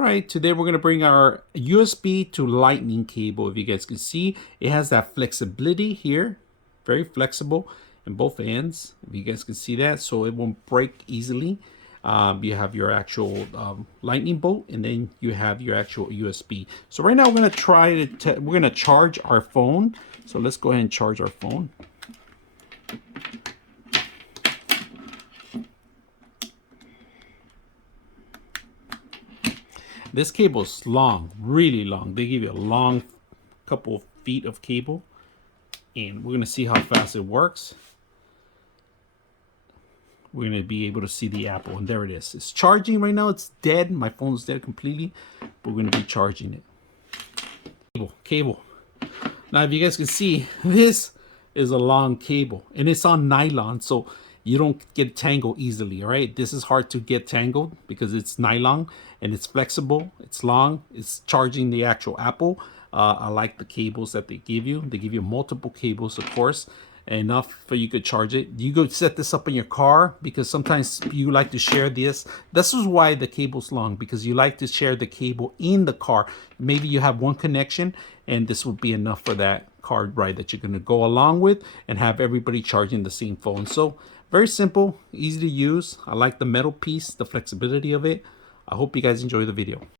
right, today we're going to bring our USB to Lightning cable. If you guys can see, it has that flexibility here, very flexible in both ends. If you guys can see that, so it won't break easily. You have your actual lightning bolt, and then you have your actual USB. So right now we're going to try to we're going to charge our phone. So let's go ahead and charge our phone. This cable is long, really long. They give you a long couple of feet of cable, and we're going to see how fast it works. We're going to be able to see the Apple, and there it is. It's charging right now. It's dead. My phone's dead completely, but we're going to be charging it. Cable. Now, if you guys can see, this is a long cable, and it's on nylon, so you don't get tangled easily. All right, this is hard to get tangled because it's nylon and it's flexible, it's long, it's charging the actual Apple. I like the cables that they give you. They give you multiple cables, of course, enough for you could charge it. You go set this up in your car because sometimes you like to share this. This is why the cable's long, because you like to share the cable in the car. Maybe you have one connection, and this would be enough for that car ride that you're going to go along with and have everybody charging the same phone. So very simple, easy to use. I like the metal piece, the flexibility of it. I hope you guys enjoy the video.